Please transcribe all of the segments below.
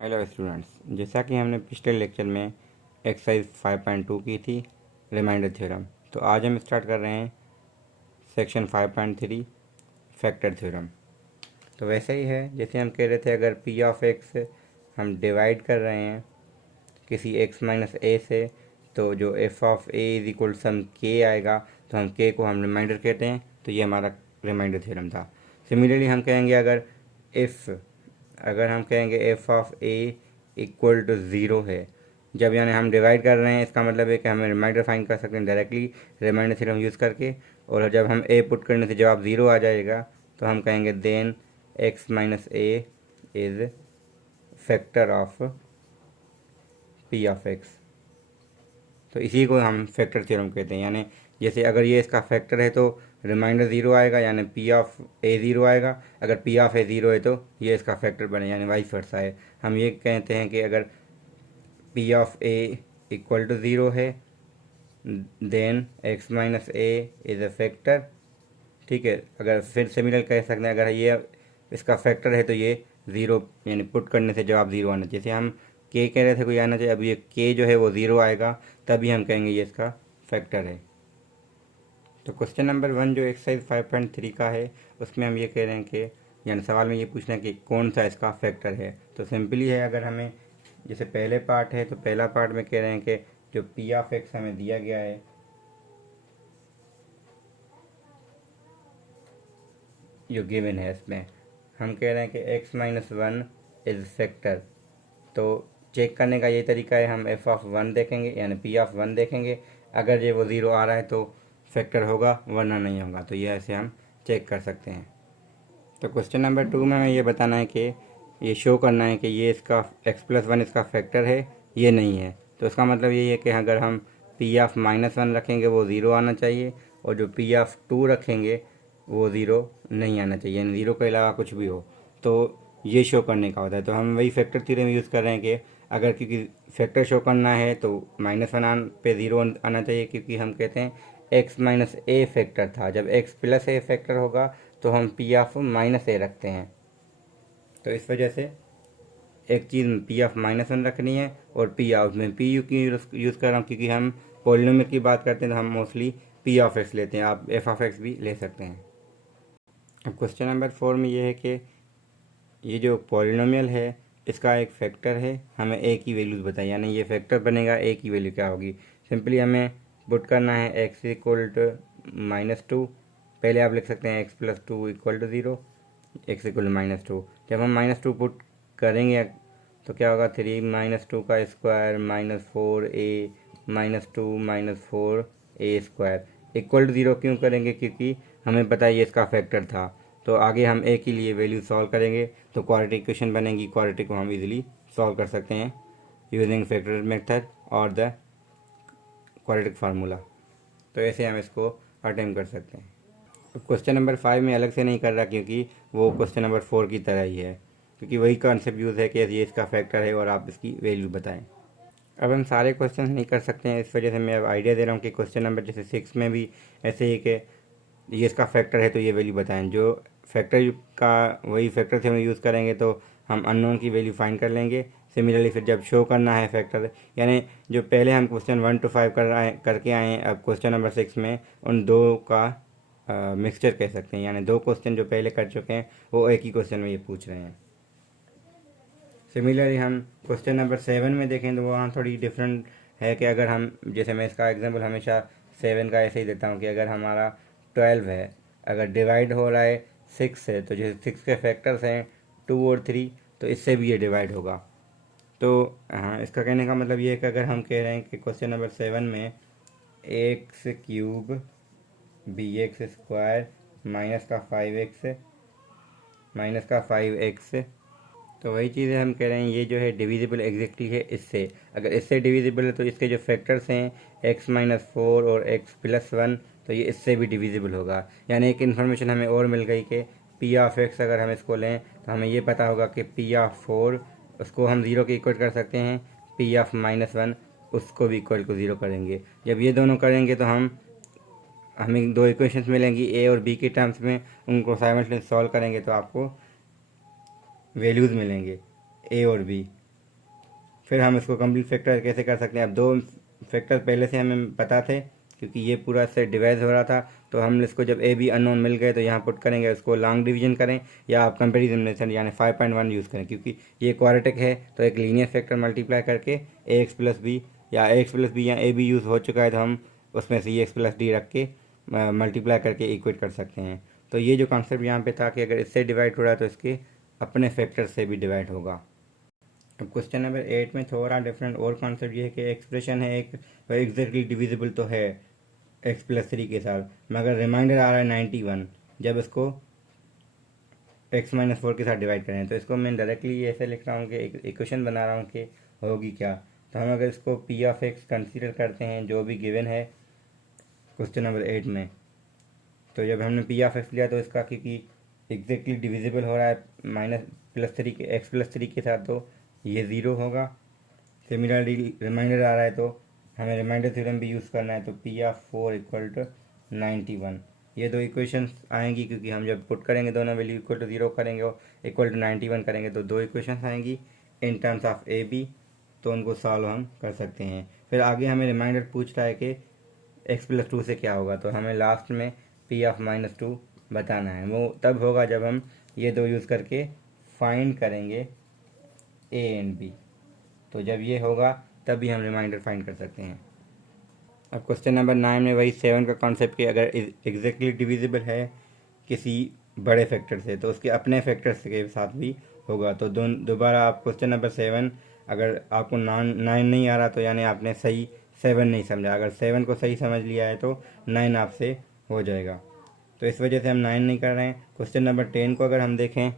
Hello students, जैसा कि हमने पिछले लेक्चर में एक्सरसाइज 5.2 की थी रिमाइंडर थ्योरम, तो आज हम स्टार्ट कर रहे हैं सेक्शन 5.3 फैक्टर थ्योरम। तो वैसे ही है जैसे हम कह रहे थे, अगर पी ऑफ एक्स हम डिवाइड कर रहे हैं किसी एक्स माइनस ए से, तो जो F of A is equal सम के आएगा, तो हम के को हम रिमाइंडर कहते हैं। तो ये हमारा रिमाइंडर थ्योरम था। सिमिलरली हम कहेंगे अगर हम कहेंगे F of A equal to zero है, जब यानी हम डिवाइड कर रहे हैं, इसका मतलब है कि हमें रिमाइंडर फाइंड कर सकते हैं डायरेक्टली रिमाइंडर थ्योरम यूज़ करके। और जब हम ए पुट करने से जवाब ज़ीरो आ जाएगा, तो हम कहेंगे then X minus A is factor of P of X. तो इसी को हम फैक्टर थ्योरम कहते हैं। यानी जैसे अगर ये इसका फैक्टर है तो रिमाइंडर ज़ीरो आएगा, यानी पी ऑफ ए ज़ीरो आएगा। अगर पी ऑफ ए ज़ीरो है तो ये इसका फैक्टर बने, यानी वाइस वर्सा है। हम ये कहते हैं कि अगर P of A equal to zero है, then X minus A is a factor. ठीक है, अगर फिर सिमिलर कह सकते हैं, अगर ये इसका फैक्टर है तो ये ज़ीरो, यानी पुट करने से जवाब ज़ीरो आना चाहिए। जैसे हम के कह रहे थे कोई आना चाहिए, अब ये के जो है वो ज़ीरो आएगा, तभी हम कहेंगे ये इसका फैक्टर है। तो क्वेश्चन नंबर 1 जो एक्सरसाइज 5.3 का है, उसमें हम ये कह रहे हैं कि यानी सवाल में ये पूछना है कि कौन सा इसका फैक्टर है। तो सिंपली है, अगर हमें जैसे पहले पार्ट है, तो पहला पार्ट में कह रहे हैं कि जो पी ऑफ एक्स हमें दिया गया है, जो गिवन है, इसमें हम कह रहे हैं कि x minus one is factor. तो चेक करने का ये तरीका है, हम एफ ऑफ वन देखेंगे यानी पी ऑफ वन देखेंगे। अगर ये वो ज़ीरो आ रहा है तो फैक्टर होगा, वरना नहीं होगा। तो ये ऐसे हम चेक कर सकते हैं। तो क्वेश्चन नंबर 2 में हमें ये बताना है कि ये शो करना है कि ये इसका एक्स प्लस वन इसका फैक्टर है, ये नहीं है। तो इसका मतलब यही है कि अगर हम पी ऑफ माइनस वन रखेंगे वो ज़ीरो आना चाहिए, और जो पी ऑफ टू रखेंगे वो ज़ीरो नहीं आना चाहिए, यानी ज़ीरो के अलावा कुछ भी हो। तो ये शो करने का होता है। तो हम वही फैक्टर थ्योरम यूज़ कर रहे हैं कि अगर क्योंकि फैक्टर शो करना है तो माइनस वन पे ज़ीरो आना चाहिए, क्योंकि हम कहते हैं एक्स माइनस ए फैक्टर था। जब एक्स प्लस ए फैक्टर होगा तो हम पी ऑफ माइनस ए रखते हैं। तो इस वजह से एक चीज़ पी ऑफ माइनस वन रखनी है, और पी ऑफ में पी यू की यूज़ कर रहा हूँ क्योंकि हम पॉलिनोमियल की बात करते हैं, तो हम मोस्टली पी ऑफ एक्स लेते हैं। आप एफ ऑफ एक्स भी ले सकते हैं। अब क्वेश्चन नंबर 4 में ये है कि ये जो पॉलिनोमियल है इसका एक फैक्टर है, हमें ए की वैल्यूज़ बताइए, यानी ये फैक्टर बनेगा, ए की वैल्यू क्या होगी। सिंपली हमें पुट करना है X equal to minus two. पहले आप लिख सकते हैं X plus two equal to zero, X equal to minus two. जब हम माइनस टू पुट करेंगे तो क्या होगा, थ्री माइनस टू का square minus four A minus two minus four A square equal to zero. क्यों करेंगे, क्योंकि हमें पता है ये इसका फैक्टर था। तो आगे हम ए के लिए वैल्यू सॉल्व करेंगे तो क्वाड्रेटिक इक्वेशन बनेगी। क्वाड्रेटिक को हम इजीली सॉल्व कर सकते हैं यूजिंग फैक्टर मेथड और द क्वाड्रेटिक फार्मूला। तो ऐसे हम इसको अटेम्प्ट कर सकते हैं। क्वेश्चन नंबर 5 में अलग से नहीं कर रहा, क्योंकि वो क्वेश्चन नंबर 4 की तरह ही है, क्योंकि वही कॉन्सेप्ट यूज़ है कि ये इसका फैक्टर है और आप इसकी वैल्यू बताएं। अब हम सारे क्वेश्चन नहीं कर सकते हैं, इस वजह से मैं अब आइडिया दे रहा हूँ कि क्वेश्चन नंबर जैसे 6 में भी ऐसे ही कि ये इसका फैक्टर है तो ये वैल्यू बताएं। जो फैक्टर का वही फैक्टर से हम यूज़ करेंगे तो हम अननोन की वैल्यू फाइंड कर लेंगे। सिमिलरली फिर जब शो करना है फैक्टर, यानी जो पहले हम क्वेश्चन 1 to 5 करके आए हैं, अब क्वेश्चन नंबर 6 में उन दो का मिक्सचर कह सकते हैं। यानी दो क्वेश्चन जो पहले कर चुके हैं वो एक ही क्वेश्चन में ये पूछ रहे हैं। सिमिलरली हम क्वेश्चन नंबर 7 में देखें तो वहाँ थोड़ी डिफरेंट है कि अगर हम, जैसे मैं इसका एग्जांपल हमेशा 7 का ऐसे ही देता हूँ कि अगर हमारा 12 है, अगर डिवाइड हो रहा है 6 से, तो जैसे 6 के फैक्टर्स हैं 2 और 3, तो इससे भी ये डिवाइड होगा। तो हाँ, इसका कहने का मतलब ये है कि अगर हम कह रहे हैं कि क्वेश्चन नंबर 7 में X cube B X square minus का 5x, तो वही चीज़ है, हम कह रहे हैं ये जो है डिविजिबल एग्जैक्टली है इससे। अगर इससे डिविजिबल है तो इसके जो फैक्टर्स हैं x माइनस फोर और x प्लस वन, तो ये इससे भी डिविजिबल होगा। यानी एक इन्फॉर्मेशन हमें और मिल गई कि पी ऑफ एक्स अगर हम इसको लें तो हमें ये पता होगा कि पी ऑफ फोर उसको हम ज़ीरो के इक्वल कर सकते हैं, पी ऑफ माइनस वन उसको भी इक्वल को ज़ीरो करेंगे। जब ये दोनों करेंगे तो हमें दो इक्वेशंस मिलेंगी ए और बी के टर्म्स में, उनको साइमल्टेनियसली सॉल्व करेंगे तो आपको वैल्यूज़ मिलेंगे ए और बी। फिर हम इसको कंप्लीट फैक्टर कैसे कर सकते हैं। अब दो फैक्टर पहले से हमें पता थे क्योंकि ये पूरा से डिवाइड हो रहा था, तो हम इसको जब ए बी अननोन मिल गए तो यहाँ पुट करेंगे, उसको लॉन्ग डिवीजन करें या आप कंपेरिजन मेथड यानी 5.1 यूज़ करें, क्योंकि ये क्वाड्रेटिक है तो एक लीनियर फैक्टर मल्टीप्लाई करके ए एक्स प्लस बी या ए एक्स प्लस बी या ए बी यूज़ हो चुका है तो हम उसमें सी एक्स प्लस डी रख के मल्टीप्लाई करके इक्वेट कर सकते हैं। तो ये जो कॉन्सेप्ट यहाँ पे था कि अगर इससे डिवाइड हो रहा है तो इसके अपने फैक्टर से भी डिवाइड होगा। अब क्वेश्चन नंबर 8 में थोड़ा डिफरेंट और कॉन्सेप्ट ये है कि एक्सप्रेशन है एक, वह एग्जैक्टली डिविजिबल तो है एक्स प्लस 3 के साथ, मगर रिमाइंडर आ रहा है 91 जब इसको एक्स माइनस 4 के साथ डिवाइड करें। तो इसको मैं डायरेक्टली ऐसे लिख रहा हूँ कि एक इक्वेशन बना रहा हूँ कि होगी क्या। तो हम अगर इसको पी ऑफ एक्स कंसीडर करते हैं जो भी गिवन है क्वेश्चन नंबर 8 में, तो जब हमने पी ऑफ एक्स लिया तो इसका क्योंकि एग्जैक्टली डिविजिबल हो रहा है -+3 के एक्स प्लस 3 के साथ तो ये ज़ीरो होगा। सिमिलरली रिमाइंडर आ रहा है तो हमें रिमाइंडर थ्योरम भी यूज़ करना है, तो पी ऑफ 4 इक्वल टू 91। ये दो इक्वेशंस आएंगी क्योंकि हम जब पुट करेंगे दोनों वैल्यू इक्वल टू 0 करेंगे और इक्वल टू 91 करेंगे तो दो इक्वेशंस आएंगी in terms of A B, तो उनको सॉल्व हम कर सकते हैं। फिर आगे हमें रिमाइंडर पूछ रहा है कि एक्स प्लस 2 से क्या होगा, तो हमें लास्ट में पी ऑफ -2 बताना है। वो तब होगा जब हम ये दो यूज़ करके फाइंड करेंगे ए एंड बी, तो जब ये होगा तभी हम रिमाइंडर फाइंड कर सकते हैं। अब क्वेश्चन नंबर 9 में वही 7 का कॉन्सेप्ट कि अगर एग्जैक्टली डिविजिबल है किसी बड़े फैक्टर से तो उसके अपने फैक्टर्स के साथ भी होगा। तो दोबारा आप क्वेश्चन नंबर 7 अगर आपको 9 नहीं आ रहा तो यानी आपने सही 7 नहीं समझा, अगर 7 को सही समझ लिया है तो 9 आपसे हो जाएगा। तो इस वजह से हम 9 नहीं कर रहे हैं। क्वेश्चन नंबर 10 को अगर हम देखें,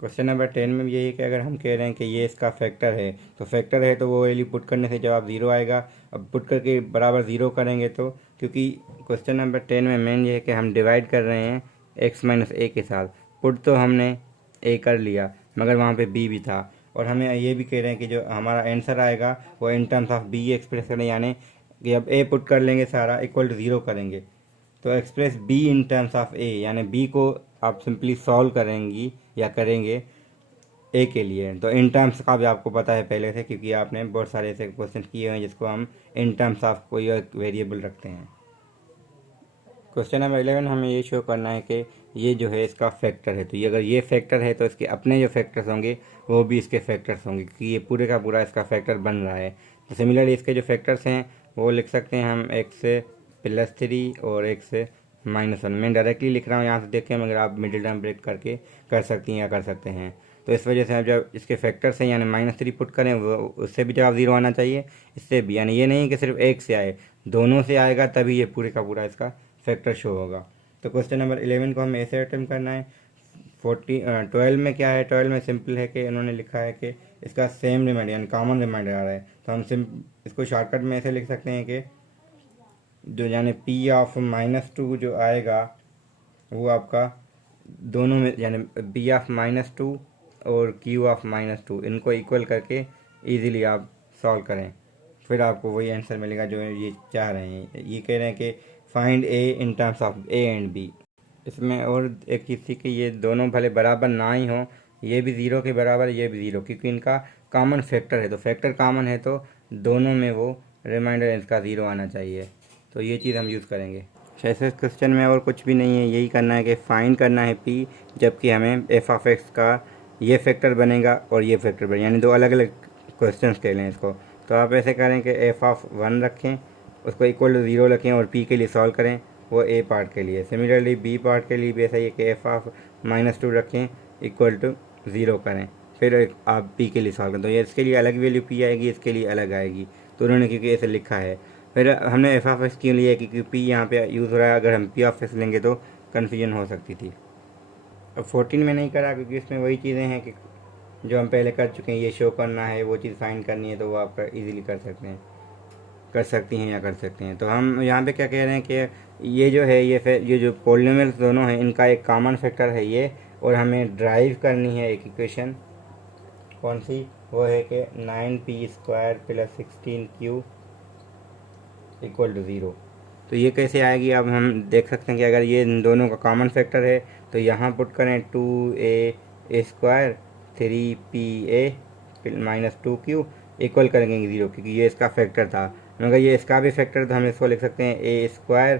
क्वेश्चन नंबर 10 में भी यही है कि अगर हम कह रहे हैं कि ये इसका फैक्टर है तो फैक्टर है तो वो वैल्यू पुट करने से जवाब 0 आएगा। अब पुट करके बराबर 0 करेंगे तो क्योंकि क्वेश्चन नंबर 10 में मेन ये है कि हम डिवाइड कर रहे हैं x माइनस ए के साथ, पुट तो हमने a कर लिया मगर वहाँ पे b भी था, और हमें ये भी कह रहे हैं कि जो हमारा आंसर आएगा वो इन टर्म्स ऑफ b एक्सप्रेस करें, यानी कि अब a पुट कर लेंगे सारा इक्वल टू 0 करेंगे तो express b in terms of a, यानी b को आप सिंपली सॉल्व करेंगी या करेंगे ए के लिए। तो इन टर्म्स का भी आपको पता है पहले से क्योंकि आपने बहुत सारे ऐसे क्वेश्चन किए हुए हैं जिसको हम इन टर्म्स ऑफ कोई वेरिएबल रखते हैं। क्वेश्चन नंबर 11 हमें ये शो करना है कि ये जो है इसका फैक्टर है, तो ये अगर ये फैक्टर है तो इसके अपने जो फैक्टर्स होंगे वो भी इसके फैक्टर्स होंगे क्योंकि ये पूरे का पूरा इसका फैक्टर बन रहा है। तो सिमिलरली इसके जो फैक्टर्स हैं वो लिख सकते हैं हम x+3 और x-1। मैं डायरेक्टली लिख रहा हूँ यहाँ से देखें, मगर आप मिडिल टर्म ब्रेक करके कर सकती हैं या कर सकते हैं। तो इस वजह से हम जब इसके फैक्टर्स हैं यानी -3 पुट करें वो उससे भी जवाब 0 आना चाहिए, इससे भी, यानी ये नहीं कि सिर्फ एक से आए, दोनों से आएगा तभी ये पूरे का पूरा इसका फैक्टर शो होगा। तो क्वेश्चन नंबर 11 को हमें ऐसे अटेम्प्ट करना है। 12 में क्या है, 12 में सिंपल है कि इन्होंने लिखा है कि इसका सेम रिमाइंडर यानी कॉमन रिमाइंडर आ रहा है, तो हम इसको शॉर्टकट में ऐसे लिख सकते हैं कि जो यानी पी ऑफ -2 जो आएगा वो आपका दोनों में यानी पी ऑफ -2 और क्यू ऑफ -2 इनको इक्वल करके इजीली आप सॉल्व करें, फिर आपको वही आंसर मिलेगा जो ये चाह रहे हैं। ये कह रहे हैं कि find A in terms of A and B. इसमें और एक चीज़ थी कि ये दोनों भले बराबर ना ही हों, ये भी 0 के बराबर ये भी 0, क्योंकि इनका कॉमन फैक्टर है, तो फैक्टर कॉमन है तो दोनों में वो रिमाइंडर इसका 0 आना चाहिए। तो ये चीज़ हम यूज़ करेंगे। ऐसे क्वेश्चन में और कुछ भी नहीं है, यही करना है कि फाइंड करना है पी, जबकि हमें एफ ऑफ एक्स का ये फैक्टर बनेगा और ये फैक्टर बनेगा, यानी दो अलग अलग क्वेश्चंस के लें इसको। तो आप ऐसे करें कि एफ ऑफ 1 रखें, उसको इक्वल टू 0 रखें और पी के लिए सॉल्व करें, वो ए पार्ट के लिए। सिमिलरली बी पार्ट के लिए भी ऐसा ही है कि एफ ऑफ -2 रखें इक्वल टू 0 करें, फिर आप पी के लिए सॉल्व करें। तो ये इसके लिए अलग वैल्यू पी आएगी, इसके लिए अलग आएगी, तो उन्होंने क्योंकि ऐसे लिखा है। फिर हमने एफ ऑफ एक्स क्यों लिया क्योंकि पी यहाँ पे यूज़ हो रहा है, अगर हम पी ऑफ एक्स लेंगे तो कन्फ्यूजन हो सकती थी। अब 14 में नहीं करा क्योंकि इसमें वही चीज़ें हैं कि जो हम पहले कर चुके हैं, ये शो करना है, वो चीज़ फाइंड करनी है, तो वो आप इजीली कर सकते हैं, कर सकती हैं या कर सकते हैं। तो हम यहाँ पे क्या कह रहे हैं कि ये जो है ये जो पॉलिनोमियल्स दोनों हैं इनका एक कॉमन फैक्टर है ये, और हमें ड्राइव करनी है एक इक्वेशन, कौन सी, वो है कि 9p² + 16q इक्वल टू 0। तो ये कैसे आएगी, अब हम देख सकते हैं कि अगर ये इन दोनों का कॉमन फैक्टर है तो यहाँ पुट करें 2a² 3pa - 2q इक्वल करेंगे 0, क्योंकि ये इसका फैक्टर था। मगर ये इसका भी फैक्टर था, हम इसको लिख सकते हैं ए स्क्वायर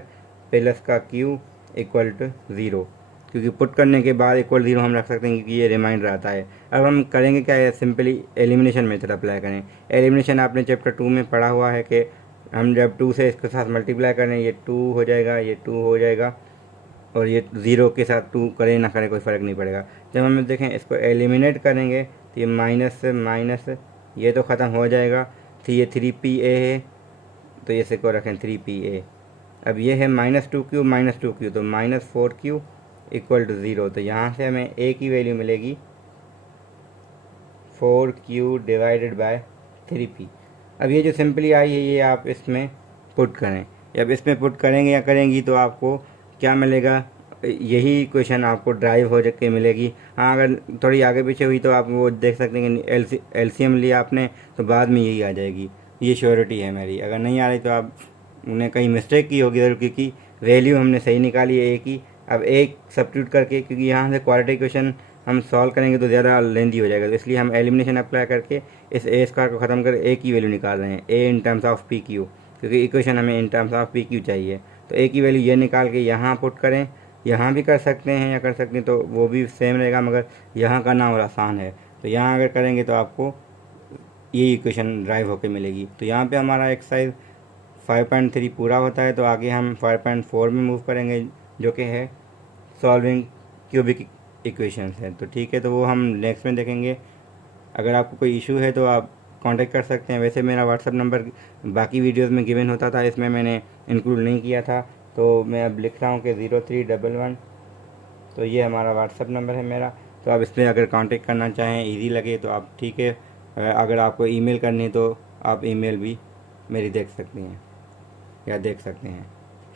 प्लस का क्यू इक्वल टू 0, क्योंकि पुट करने के बाद इक्वल 0 हम रख सकते हैं, क्योंकि ये रिमाइंडर आता है। अब हम करेंगे क्या है, सिंपली एलिमिनेशन मेथड अप्लाई करें। एलिमिनेशन आपने चैप्टर 2 में पढ़ा हुआ है कि हम जब 2 से इसके साथ मल्टीप्लाई करें, ये 2 हो जाएगा, ये 2 हो जाएगा, और ये 0 के साथ 2 करें ना करें कोई फ़र्क नहीं पड़ेगा। जब हम देखें इसको एलिमिनेट करेंगे तो ये माइनस से माइनस ये तो ख़त्म हो जाएगा। तो ये 3pa है, तो इसे को रखें 3pa। अब ये है -2q -2q, तो -4q इक्वल टू 0। तो यहाँ से हमें a की वैल्यू मिलेगी 4q डिवाइडेड बाय 3p। अब ये जो सिंपली आई है ये आप इसमें पुट करें। जब इसमें पुट करेंगे या करेंगी तो आपको क्या मिलेगा, यही क्वेश्चन आपको ड्राइव हो के मिलेगी। हाँ, अगर थोड़ी आगे पीछे हुई तो आप वो देख सकते हैं कि एलसीएम लिया आपने तो बाद में यही आ जाएगी। ये श्योरिटी है मेरी। अगर नहीं आ रही तो आप उन्हें कहीं मिस्टेक की होगी ज़रूर, क्योंकि वैल्यू हमने सही निकाली है ए की। अब एक सब्स्टिट्यूट करके, क्योंकि यहाँ से क्वाड्रेटिक क्वेश्चन हम सॉल्व करेंगे तो ज़्यादा लेंदी हो जाएगा, तो इसलिए हम एलिमिनेशन अप्लाई करके इस ए स्क्वायर को ख़त्म कर ए की वैल्यू निकाल रहे हैं, A in terms of P Q, क्योंकि इक्वेशन हमें in terms of P Q चाहिए। तो ए की वैल्यू ये निकाल के यहाँ पुट करें। यहाँ भी कर सकते हैं या कर सकते हैं, तो वो भी सेम रहेगा, मगर यहाँ करना और आसान है। तो यहाँ अगर करेंगे तो आपको ये इक्वेशन ड्राइव होकर मिलेगी। तो यहाँ पे हमारा एक्सरसाइज 5.3 पूरा होता है। तो आगे हम 5.4 में मूव करेंगे, जो कि है सॉल्विंग क्यूबिक इक्वेशंस है। तो ठीक है, तो वो हम नेक्स्ट में देखेंगे। अगर आपको कोई इशू है तो आप कांटेक्ट कर सकते हैं। वैसे मेरा व्हाट्सअप नंबर बाकी वीडियोस में गिवन होता था, इसमें मैंने इंक्लूड नहीं किया था, तो मैं अब लिख रहा हूँ कि 0311। तो ये हमारा व्हाट्सअप नंबर है मेरा। तो आप इस पर अगर कांटेक्ट करना चाहें, इजी लगे तो आप ठीक है। अगर आपको ईमेल करनी है तो आप ईमेल भी मेरी देख सकती हैं या देख सकते हैं।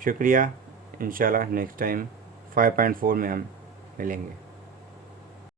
शुक्रिया। इंशाल्लाह नेक्स्ट टाइम 5.4 में हम मिलेंगे।